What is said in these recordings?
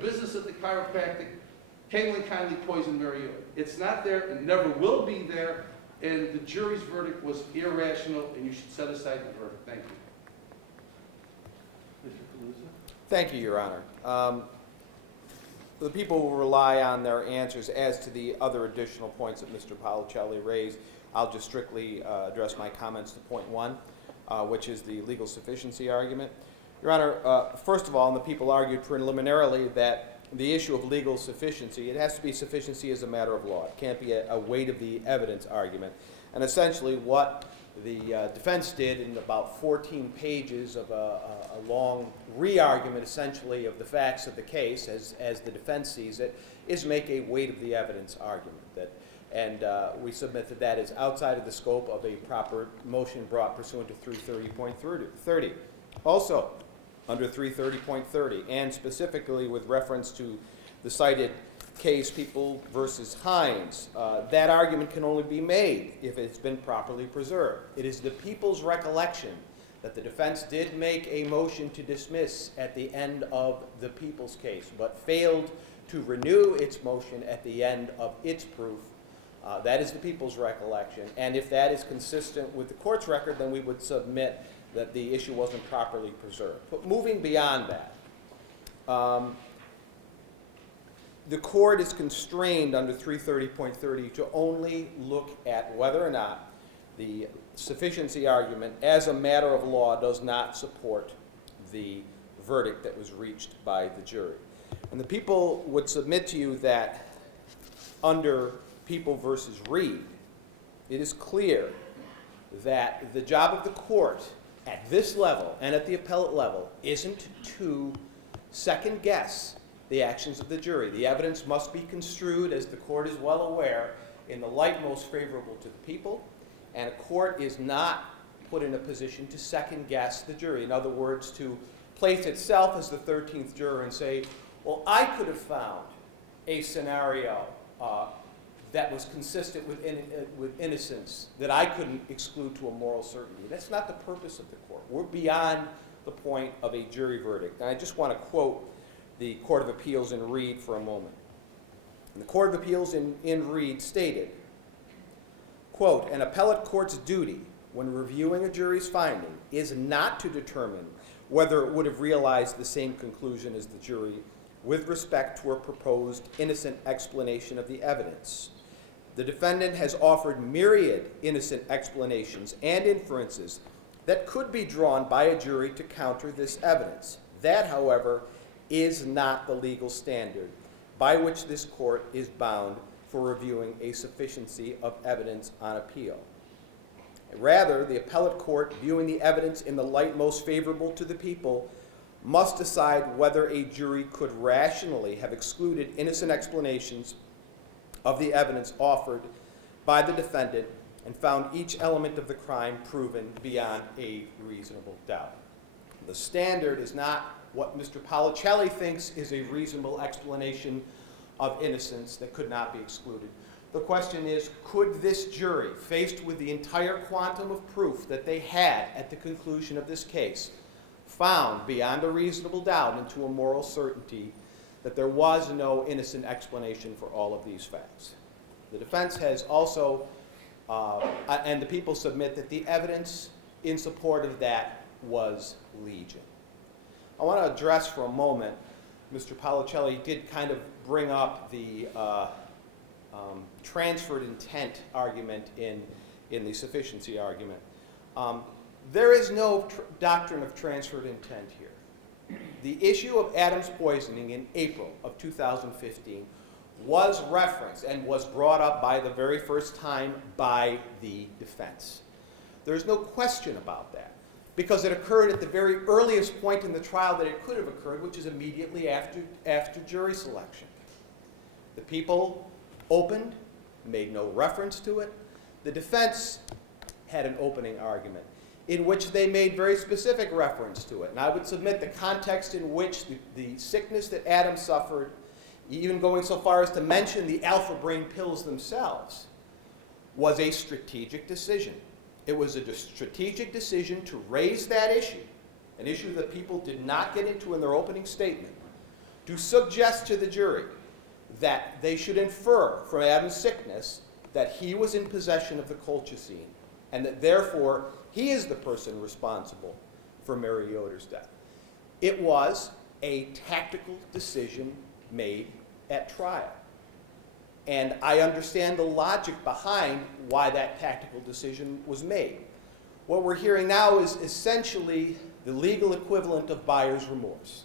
business at the chiropractic. Kaitlyn Conley poisoned Mary Yoder. It's not there and never will be there, and the jury's verdict was irrational, and you should set aside the verdict. Thank you. Mr. Calusa? Thank you, Your Honor. The people will rely on their answers as to the other additional points that Mr. Policelli raised. I'll just strictly address my comments to point one, which is the legal sufficiency argument. Your Honor, first of all, the people argued preliminarily that the issue of legal sufficiency, it has to be sufficiency as a matter of law. It can't be a weight of the evidence argument. And essentially what the defense did in about 14 pages of a long re-argument, essentially, of the facts of the case, as the defense sees it, is make a weight of the evidence argument. And we submit that that is outside of the scope of a proper motion brought pursuant to 330.30. Also, under 330.30, and specifically with reference to the cited case People versus Hines, that argument can only be made if it's been properly preserved. It is the people's recollection that the defense did make a motion to dismiss at the end of the people's case, but failed to renew its motion at the end of its proof. That is the people's recollection, and if that is consistent with the court's record, then we would submit that the issue wasn't properly preserved. But moving beyond that, the court is constrained under 330.30 to only look at whether or not the sufficiency argument as a matter of law does not support the verdict that was reached by the jury. And the people would submit to you that under People versus Reed, it is clear that the job of the court at this level and at the appellate level isn't to second guess the actions of the jury. The evidence must be construed, as the court is well aware, in the light most favorable to the people, and a court is not put in a position to second guess the jury. In other words, to place itself as the 13th juror and say, well, I could have found a scenario that was consistent with innocence that I couldn't exclude to a moral certainty. That's not the purpose of the court. We're beyond the point of a jury verdict. And I just want to quote the Court of Appeals in Reed for a moment. And the Court of Appeals in Reed stated, quote, an appellate court's duty when reviewing a jury's finding is not to determine whether it would have realized the same conclusion as the jury with respect to a proposed innocent explanation of the evidence. The defendant has offered myriad innocent explanations and inferences that could be drawn by a jury to counter this evidence. That, however, is not the legal standard by which this court is bound for reviewing a sufficiency of evidence on appeal. Rather, the appellate court, viewing the evidence in the light most favorable to the people, must decide whether a jury could rationally have excluded innocent explanations of the evidence offered by the defendant and found each element of the crime proven beyond a reasonable doubt. The standard is not what Mr. Policelli thinks is a reasonable explanation of innocence that could not be excluded. The question is, could this jury, faced with the entire quantum of proof that they had at the conclusion of this case, found beyond a reasonable doubt and to a moral certainty that there was no innocent explanation for all of these facts? The defense has also, and the people submit that the evidence in support of that was legion. I want to address for a moment, Mr. Policelli did kind of bring up the transferred intent argument in the sufficiency argument. There is no doctrine of transferred intent here. The issue of Adam's poisoning in April of 2015 was referenced and was brought up by the very first time by the defense. There's no question about that, because it occurred at the very earliest point in the trial that it could have occurred, which is immediately after jury selection. The people opened, made no reference to it. The defense had an opening argument in which they made very specific reference to it. And I would submit the context in which the sickness that Adam suffered, even going so far as to mention the alpha brain pills themselves, was a strategic decision. It was a strategic decision to raise that issue, an issue that people did not get into in their opening statement, to suggest to the jury that they should infer from Adam's sickness that he was in possession of the colchicine and that therefore he is the person responsible for Mary Yoder's death. It was a tactical decision made at trial. And I understand the logic behind why that tactical decision was made. What we're hearing now is essentially the legal equivalent of buyer's remorse.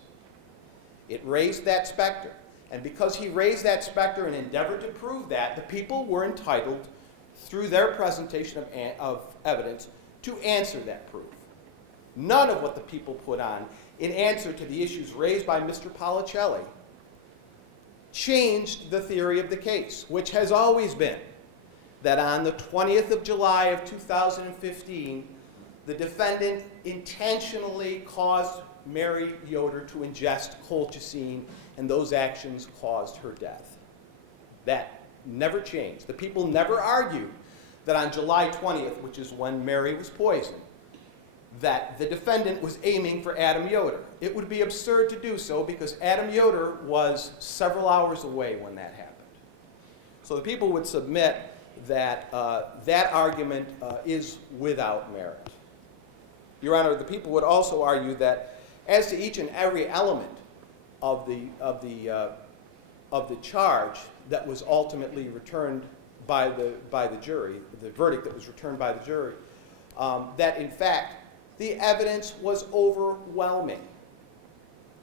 It raised that specter. And because he raised that specter and endeavored to prove that, the people were entitled, through their presentation of evidence, to answer that proof. None of what the people put on in answer to the issues raised by Mr. Policelli changed the theory of the case, which has always been that on the 20th of July of 2015, the defendant intentionally caused Mary Yoder to ingest colchicine, and those actions caused her death. That never changed. The people never argued that on July 20th, which is when Mary was poisoned, that the defendant was aiming for Adam Yoder. It would be absurd to do so because Adam Yoder was several hours away when that happened. So the people would submit that that argument is without merit. Your Honor, the people would also argue that as to each and every element of the charge that was ultimately returned by the jury, the verdict that was returned by the jury, that in fact the evidence was overwhelming.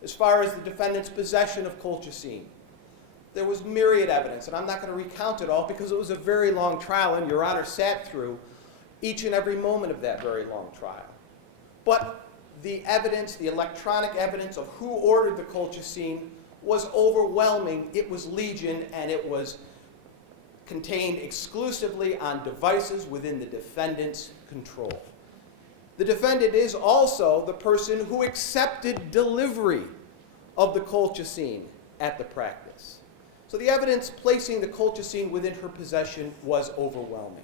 As far as the defendant's possession of colchicine, there was myriad evidence, and I'm not going to recount it all because it was a very long trial, and Your Honor sat through each and every moment of that very long trial. But the evidence, the electronic evidence of who ordered the colchicine was overwhelming. It was legion, and it was contained exclusively on devices within the defendant's control. The defendant is also the person who accepted delivery of the colchicine at the practice. So the evidence placing the colchicine within her possession was overwhelming.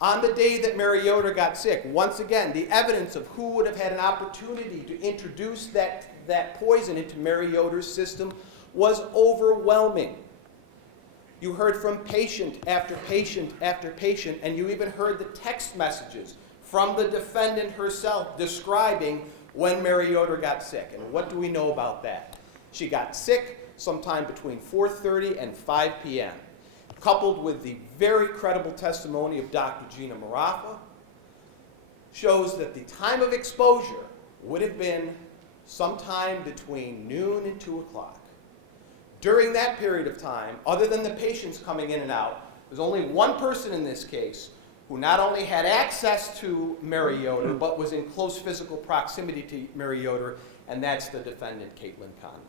On the day that Mary Yoder got sick, once again, the evidence of who would have had an opportunity to introduce that poison into Mary Yoder's system was overwhelming. You heard from patient after patient after patient, and you even heard the text messages from the defendant herself describing when Mary Yoder got sick. And what do we know about that? She got sick sometime between 4:30 and 5 p.m., coupled with the very credible testimony of Dr. Gina Marafa, shows that the time of exposure would have been sometime between noon and 2 o'clock. During that period of time, other than the patients coming in and out, there's only one person in this case who not only had access to Mary Yoder, but was in close physical proximity to Mary Yoder, and that's the defendant, Kaitlyn Conley.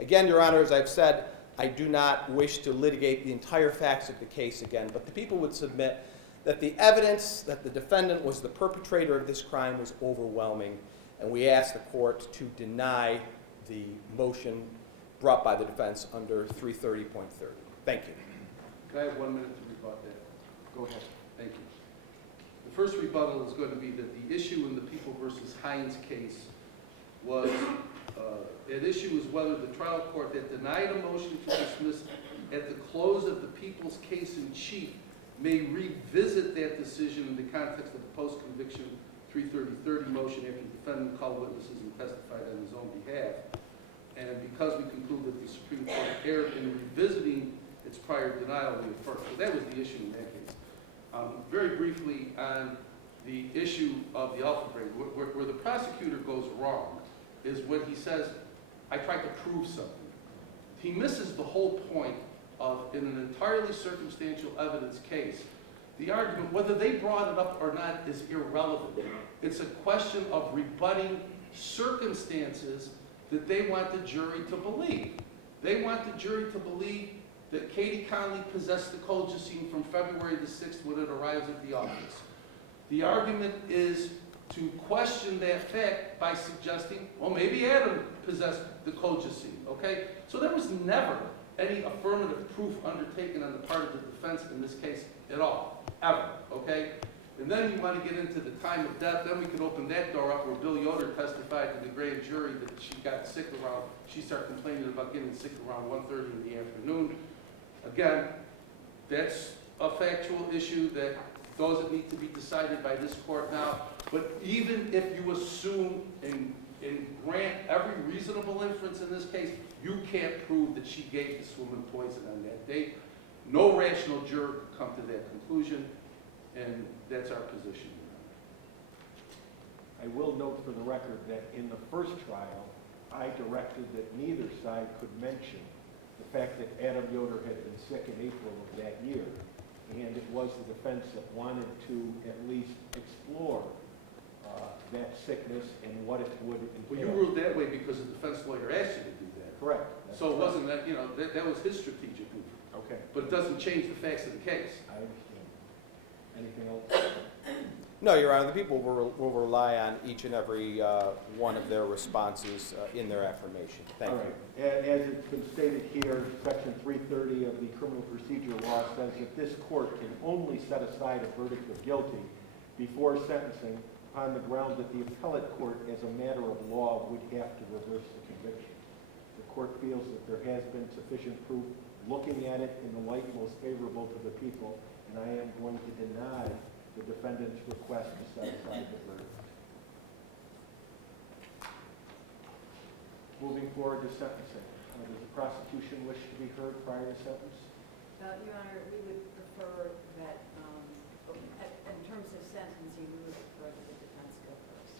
Again, Your Honor, as I've said, I do not wish to litigate the entire facts of the case again, but the people would submit that the evidence that the defendant was the perpetrator of this crime was overwhelming, and we ask the court to deny the motion brought by the defense under 330.30. Thank you. Can I have 1 minute to rebut that? Go ahead. Thank you. The first rebuttal is going to be that the issue in the People versus Hines case was, at issue is whether the trial court that denied a motion to dismiss at the close of the People's case in chief may revisit that decision in the context of the post-conviction 330.30 motion after the defendant called witnesses and testified on his own behalf. And because we conclude that the Supreme Court erred in revisiting its prior denial, we affirm. So that was the issue in that case. Very briefly on the issue of the alpha brain, where the prosecutor goes wrong is when he says, I tried to prove something. He misses the whole point of, in an entirely circumstantial evidence case, the argument, whether they brought it up or not, is irrelevant. It's a question of rebutting circumstances that they want the jury to believe. They want the jury to believe that Katie Conley possessed the colchicine from February the 6th when it arrives at the office. The argument is to question that fact by suggesting, well, maybe Adam possessed the colchicine, okay? So there was never any affirmative proof undertaken on the part of the defense in this case at all, ever, okay? And then you want to get into the time of death, then we could open that door up where Bill Yoder testified to the grand jury that she got sick around, she started complaining about getting sick around 1:30 in the afternoon. Again, that's a factual issue that doesn't need to be decided by this court now. But even if you assume and grant every reasonable inference in this case, you can't prove that she gave this woman poison on that date. No rational juror could come to that conclusion, and that's our position. I will note for the record that in the first trial, I directed that neither side could mention the fact that Adam Yoder had been sick in April of that year, and it was the defense that wanted to at least explore that sickness and what it would entail. Well, you ruled that way because the defense lawyer asked you to do that. Correct. That's So it correct. wasn't that, that was his strategic move. Okay, But it doesn't change the facts of the case. I understand. Anything else? No, Your Honor, the people will rely on each and every one of their responses in their affirmation. Thank All you. right. As it's been stated here, Section 330 of the Criminal Procedure Law says that this court can only set aside a verdict of guilty before sentencing on the ground that the appellate court, as a matter of law, would have to reverse the conviction. The court feels that there has been sufficient proof, looking at it in the light most favorable to the people, and I am going to deny the defendant's request to set aside the verdict. Moving forward to sentencing. Does the prosecution wish to be heard prior to sentence? Your Honor, we would prefer that, in terms of sentencing, we would prefer that the defense go first.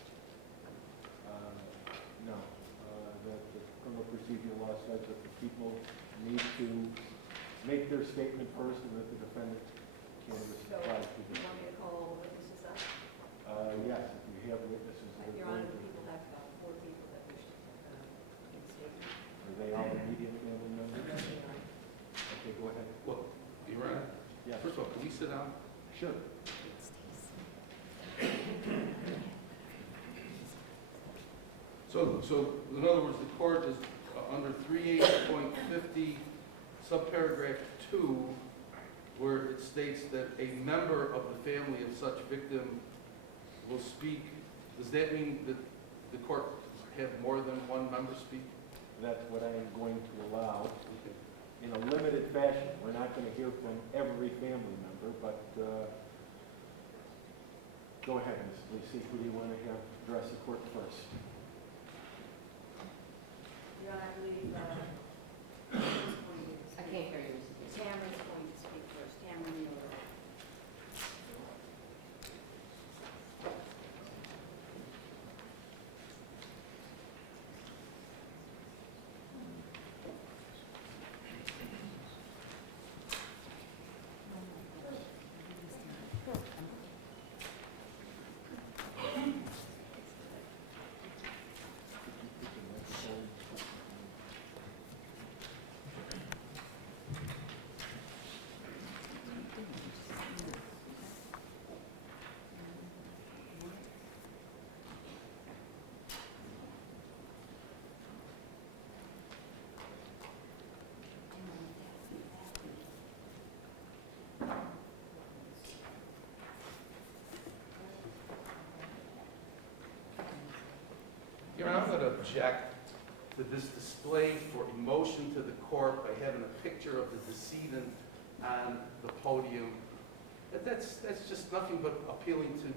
No. The criminal procedure law says that the people need to make their statement first and that the defendant can So, reply to you want me to call witnesses up? Yes, if you have witnesses. that are Your Honor, going the to- people have 4 people that wish to make a statement. Are they all immediate family members? Yes, they are. Okay, go ahead. Well, Your Honor, Yes. first of all, can we sit down? Sure. So in other words, the court is under 38.50, subparagraph 2, where it states that a member of the family of such victim will speak. Does that mean that the court have more than one member speak? That's what I am going to allow Okay. in a limited fashion. We're not going to hear from every family member, but go ahead, Ms. Lisi. Who do you want to have address the court first? Your Honor, I believe, I can't hear you. Tamara's going to speak first. Tamara Mueller. Your Honor, I'm going to object to this display for emotion to the court by having a picture of the decedent on the podium. That's just nothing but appealing to